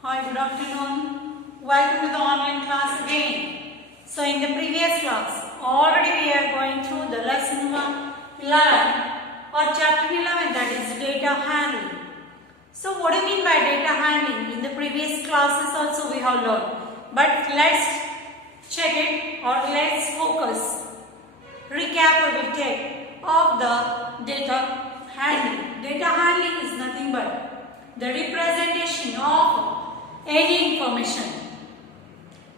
Hi, good afternoon. Welcome to the online class again. So in the previous class, already we are going through the lesson 11 or chapter 11, that is data handling. So what do you mean by data handling? In the previous classes also we have learned. But let's check it or let's focus. Recap we will take of the data handling. Data handling is nothing but the representation of any information.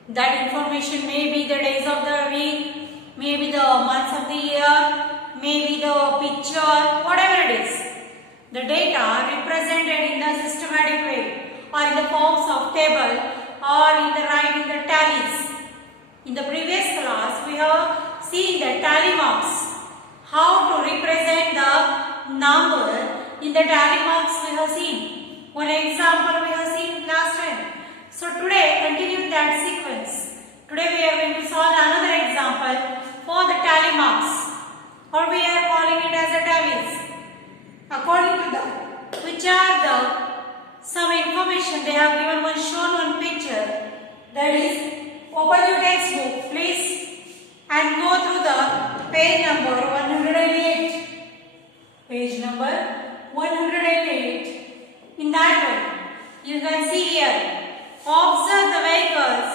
That information may be the days of the week, maybe the months of the year, maybe the picture, whatever it is. The data represented in the systematic way or in the forms of table or in the tallies. In the previous class, we have seen the tally marks. How to represent the number in the tally marks we have seen. One example we have seen last time. So today, continue that sequence. Today we are going to solve another example for the tally marks, or we are calling it as the tallies. According to that, which are the some information they have given one shown on picture. That is, open your textbook please and go through the page number 108. Page number 108. In that one, you can see here. Observe the vehicles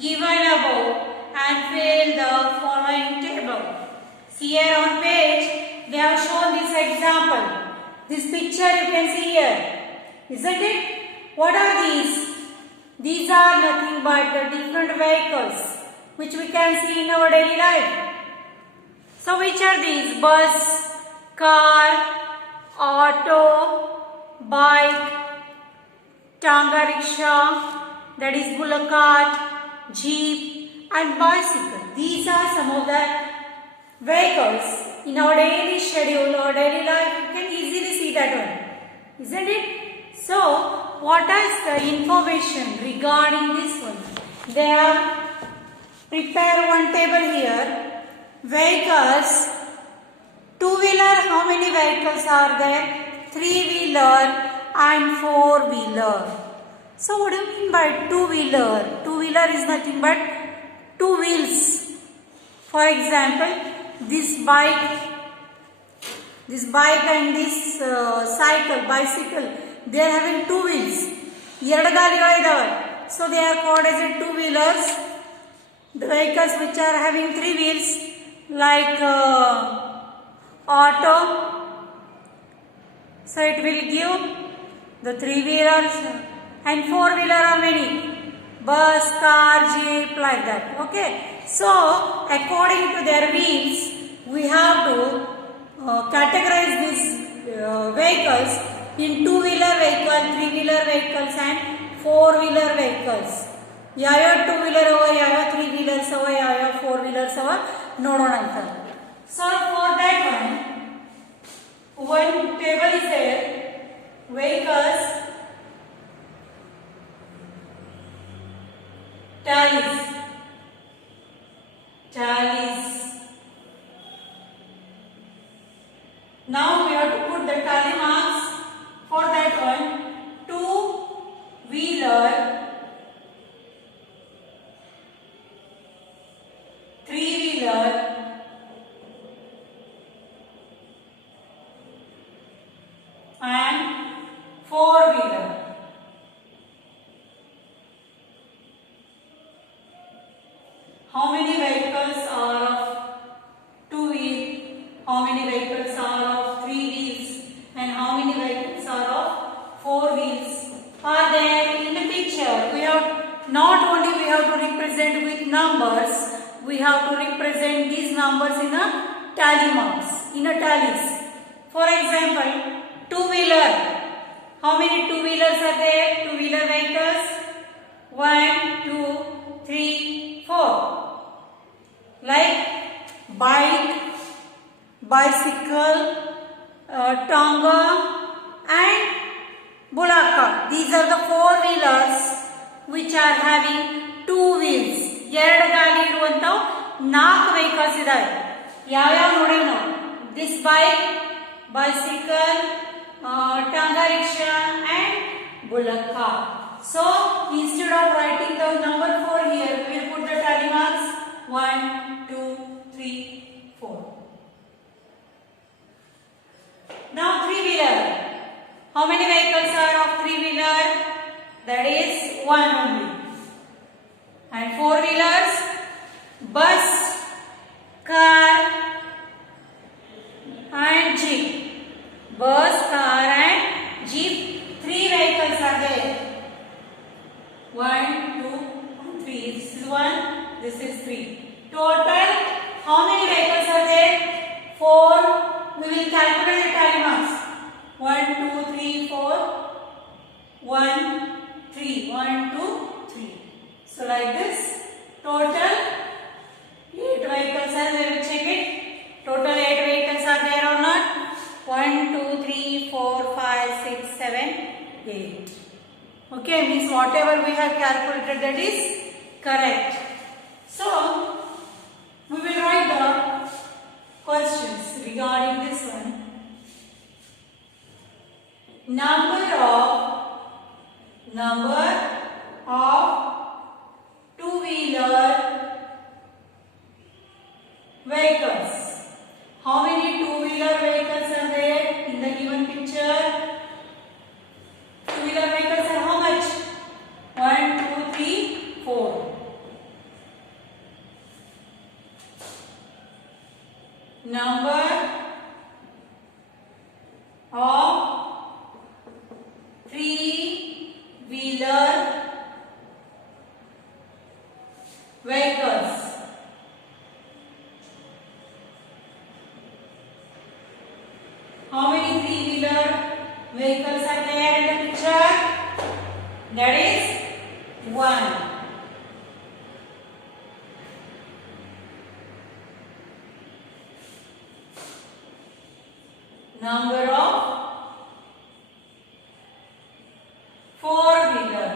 given above and fill the following table. See here on page, they have shown this example. This picture you can see here. Isn't it? What are these? These are nothing but the different vehicles which we can see in our daily life. So which are these? Bus, car, auto, bike, tanga rickshaw, that is bullock cart, jeep and bicycle. These are some of the vehicles in our daily schedule or daily life. You can easily see that one. Isn't it? So, what is the information regarding this one? They have prepared one table here. Vehicles, two-wheeler, how many vehicles are there? Three-wheeler and four-wheeler. So what do you mean by two-wheeler? Two-wheeler is nothing but two wheels. For example, this bike and this bicycle, they are having two wheels. So they are called as two-wheelers. The vehicles which are having three wheels like auto, so it will give the three-wheelers, and four-wheeler are many. Bus, car, jeep, like that. Okay. So, according to their wheels, we have to categorize these vehicles in two-wheeler vehicle, three-wheeler vehicles and four-wheeler vehicles. ಯಾವ two-wheeler ಅವ, ಯಾವ three-wheelers ಅವ, ಯಾವ four-wheelers ಅವ ನೋಡೋಣ ಅಂತ. So, for that one table is there. Vehicles, tallies. Now we have to put the tally marks for that one. Two-wheeler, three-wheeler, and four-wheeler. How many vehicles are of two wheels? How many vehicles are of three wheels? And how many vehicles are of four wheels? Are there in the picture? We have not only we have to represent with numbers, we have to represent these numbers in a tally marks, in a tallies. For example, two-wheeler. How many two-wheelers are there? Two-wheeler vehicles. 1, 2, 3, 4. Like bike, bicycle, tanga and bullock cart. These are the four-wheelers which are having two wheels. ಎರಡು ಗಾಲಿ ಇರುವಂತವು ನಾಲ್ಕು vehicles ಇದಾವೆ. ಯಾವ್ಯಾವ ನೋಡಿ ನಾವು? This bike, bicycle, tanga rickshaw and bullock cart. So instead of writing the number 4 here, we will put the tally marks 1, 2, 3, 4. Now three-wheeler. How many vehicles are of three-wheeler? That is one only. And four-wheelers, bus, car and jeep. Bus, car and jeep. Three vehicles are there. 1, 2, and 3. This is 1, this is 3. Total, how many vehicles are there? 4. We will calculate the tally marks. 1, 2, 3, 4. 1, 3. 1, 2, 3. So like this, total 8 vehicles are there. We will check it. Total 8 vehicles are there or not? 1, 2, 3, 4, 5, 6, 7, 8. Okay, means whatever we have calculated, that is correct. So we will write the questions regarding this one. Number of two-wheeler vehicles. How many two-wheeler vehicles are there in the given picture? Two-wheeler vehicles are how much? 1, 2, 3, 4. Number of three-wheeler vehicles. How many three-wheeler vehicles are there in the picture? That is 1. Number of four-wheeler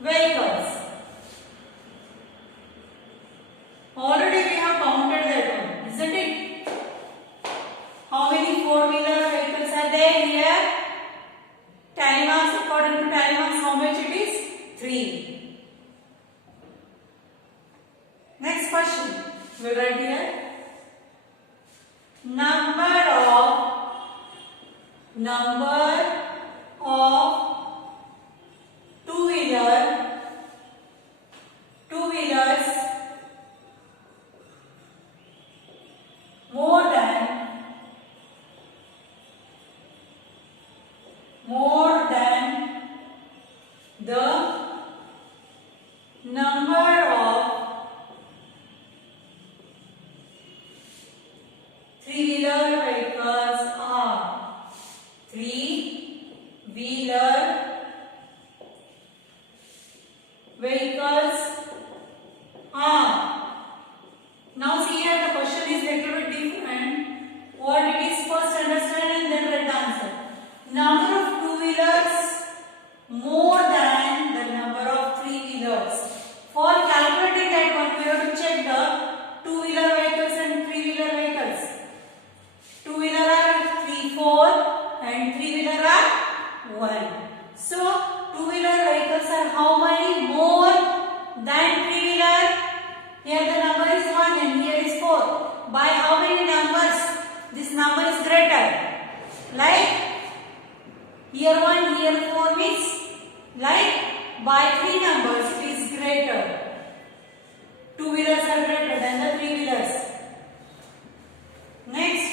vehicles. Already we have counted that one, isn't it? How many four-wheeler vehicles are there here? Tally marks, according to tally marks, how much it is? 3. Next question. We'll write here. Number of two-wheelers more than the number of three-wheeler vehicles are. Three-wheeler vehicles are. Now see here the question is little bit different. What it is, first understand and then write the answer. Number of two-wheelers more than the number of three-wheelers. For calculating that one, we have to check the two-wheeler vehicles and three-wheeler vehicles. Two-wheeler are 3, 4 and three-wheeler are 1. So two-wheeler vehicles are how many more than three-wheeler? Here the number is 1 and here is 4. By how many numbers this number is greater? Like here 1, here 4 means like by 3 numbers it is greater. Two-wheelers are greater than the three-wheelers. Next,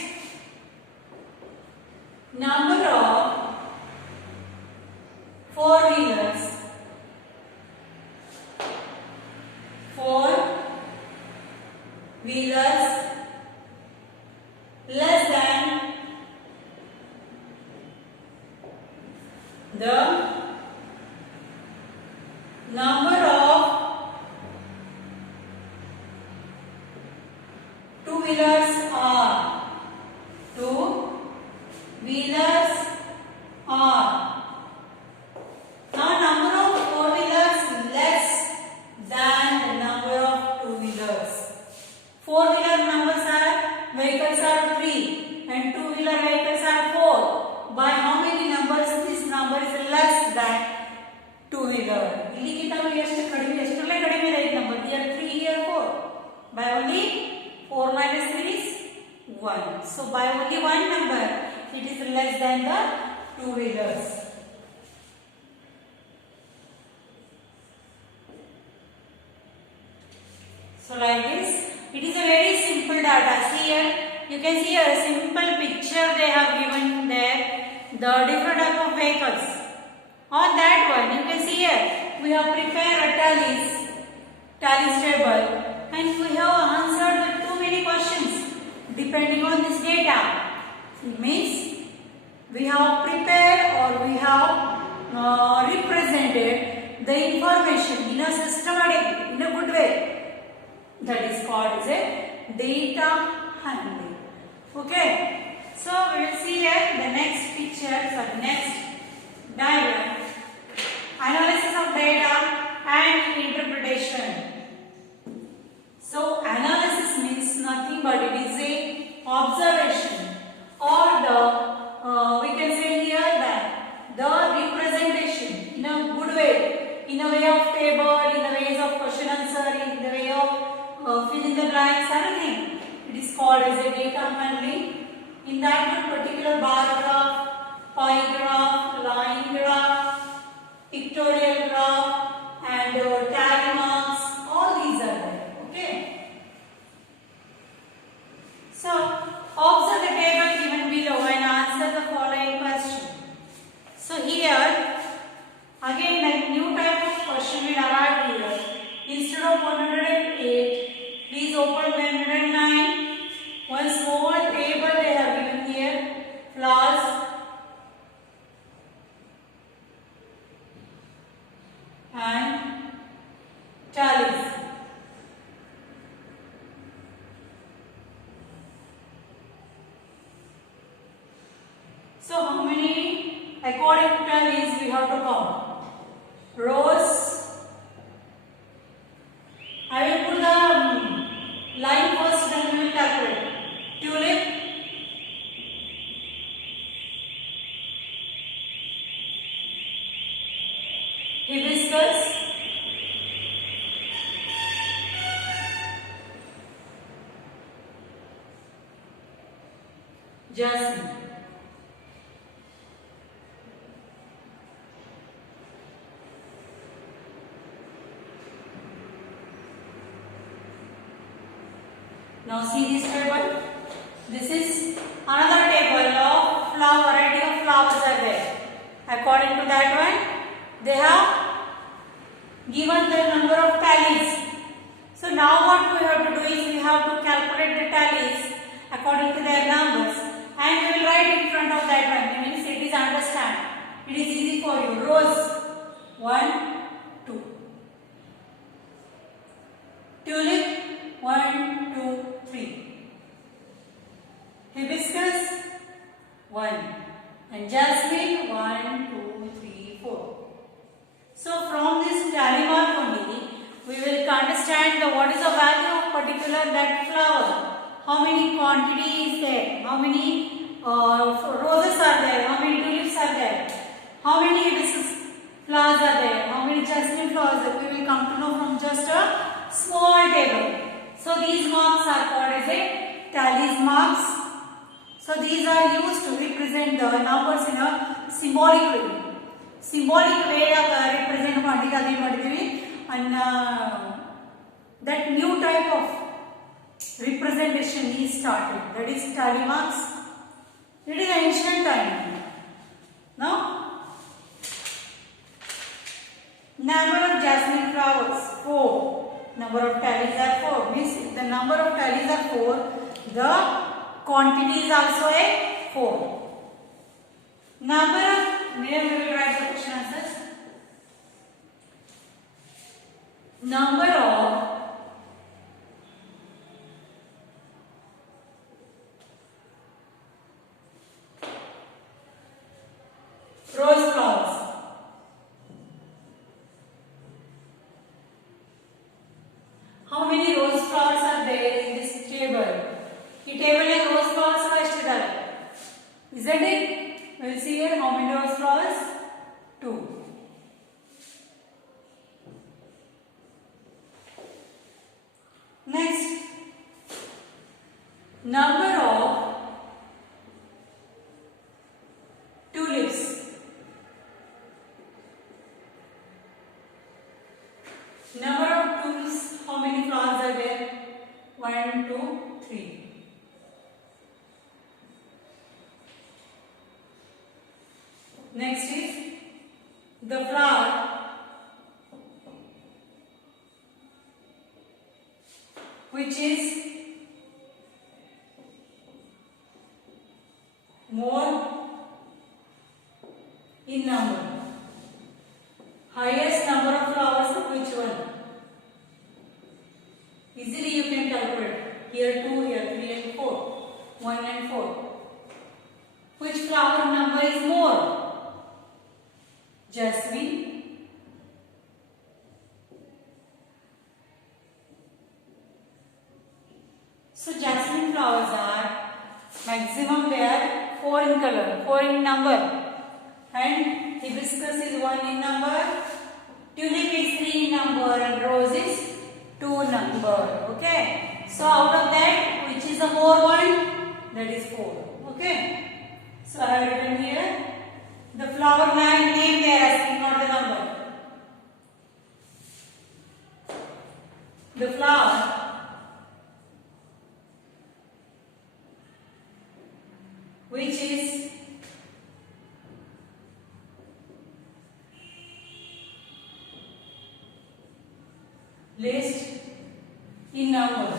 number of four-wheelers. Four-wheelers less than the number of two-wheelers are. Two-wheelers are. Now number of four-wheelers less than the number of two-wheelers. Four-wheeler numbers are, vehicles are 3 and two-wheeler vehicles are 4. By how less than the two-wheelers. So like this, it is a very simple data. See here, you can see a simple picture they have given there, the different type of vehicles. On that one, you can see here, we have prepared a tallies table, and we have answered too many questions depending on this data. It means we have prepared or we have represented the information in a systematic, in a good way. That is called as a data handling. Okay. So we will see here the next picture, so next diagram. Analysis of data and interpretation. So analysis means nothing but it is a observation or the we can say here that the representation in a good way, in a way of table, in the ways of question answer, in the way of fill in the blanks, everything. It is called as a data handling. In that one particular bar graph, pie graph, line graph, pictorial graph, and tag marks, all these are there. Okay. So observe the table given below and answer the following question. So here again a new type of question will arrive here. Instead of 108, please open 109. One small table they have given here. Flowers and tallies. So how many according to tallies we have to count? Rows. I will put the line first, then we will calculate. Tulip, hibiscus, jasmine. Now see this table. This is another table of variety of flowers are there. According to that one, they have given the number of tallies. So now what we have to do is we have to calculate the tallies according to their numbers, and we will write in front of that one. Means it is understand. It is easy for you. Rose 1, 2. Tulip 1, 2, 3. Hibiscus 1 and jasmine 1, 2, 3, 4. So from this tally mark only we will understand what is the value of particular that flower. How many quantity is there? How many roses are there? How many tulips are there? How many hibiscus flowers are there? How many jasmine flowers are there? We will come to know from just a small table. So these marks are called as a tallies marks. So these are used to represent the numbers in a symbolic way. Symbolic way of represent and that new type of representation is started. That is tally marks. It is ancient time. Now, number of jasmine flowers 4. Number of tallies are 4. Means if the number of tallies are 4, the quantity is also a 4. Number of, here we will write the question answers. Number of rose flowers. How many rose flowers are there in this table? ಈ table ಅಲ್ಲಿ rose flowers ಎಷ್ಟಿದಾವೆ? Isn't it? We'll see here how many rose flowers? 2. Next, number of 1, 2, 3. Next is the flower which is more in number. Highest number of flowers of which one? Easily you can calculate. Here 2, here 3 and 4. 1 and 4. Which flower number is more? Jasmine. So jasmine flowers are maximum they are 4 in color, 4 in number. And hibiscus is 1 in number, tulip is 3 in number, and rose is 2 number. Okay. So out of that, which is the more one? That is 4. Okay. So I have written here the flower name they are asking, not the number. The flower which is least in number.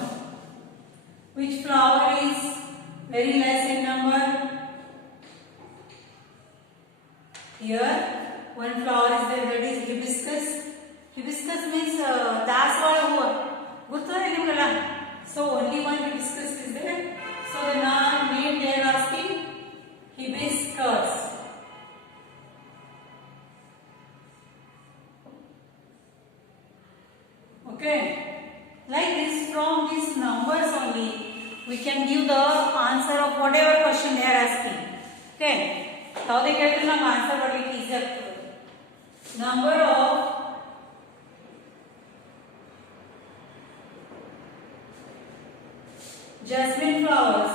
Which flower is very less in number? Here one flower is there, that is hibiscus. Hibiscus means daswala hua. Gurtudai nimgala. So only one hibiscus is there. So the name they are asking hibiscus. Okay. Like this, from these numbers only we can give the answer of whatever question they are asking. Okay. How they get the answer what it is easy. Number of jasmine flowers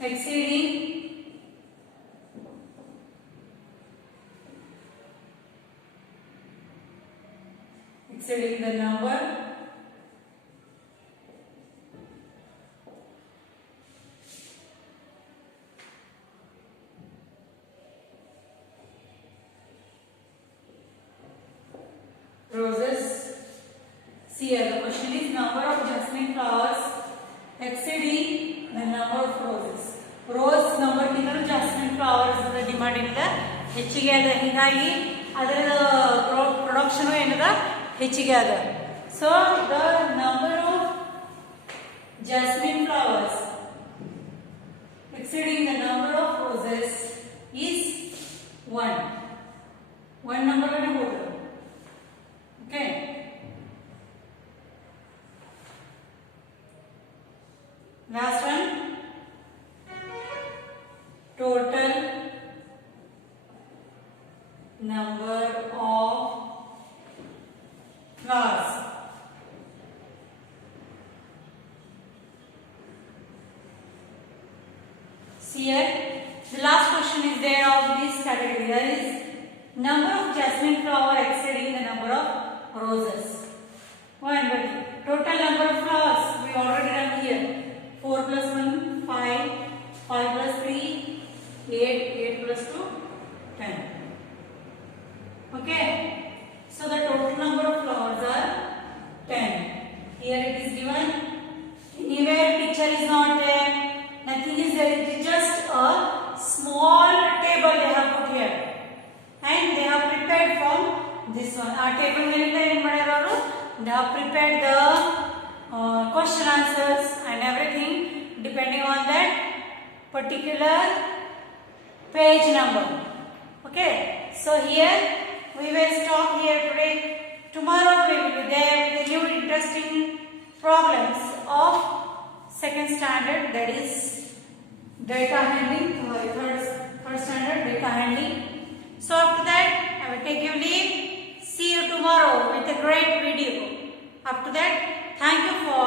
exceeding the number roses. See here the question is number of jasmine flowers exceeding the number of roses. Rose number ಕಿಂತಲೂ jasmine flowers demand ಏನಿದೆ ಹೆಚ್ಚಿಗೆ ಅದ, ಹೀಗಾಗಿ ಅದರ production ಏನದ ಹೆಚ್ಚಿಗೆ ಅದ. So the number of jasmine flowers exceeding the number of roses is 1. 1 number ಅನ್ನು ಹೋಗ್ತದೆ. Okay. Last one. Total number of flowers. See here, the last question is there of this category. That is number of jasmine flower exceeding the number of roses. One, but total number of flowers we already done here. 4 plus 1, 5, 5 plus 3, 8, 8 plus 2, 10. Okay. So the total number of flowers are 10. Here it is given. Anywhere picture is not there. Nothing is there. It is just a small table they have put here. And they have prepared from this one. Our table they have prepared the question answers and everything depending on that particular page number. Okay. So here we will stop here today. Tomorrow we will be there with the new interesting problems of second standard, that is data handling, third standard data handling. So after that I will take your leave. See you tomorrow with a great video. Up to that, thank you for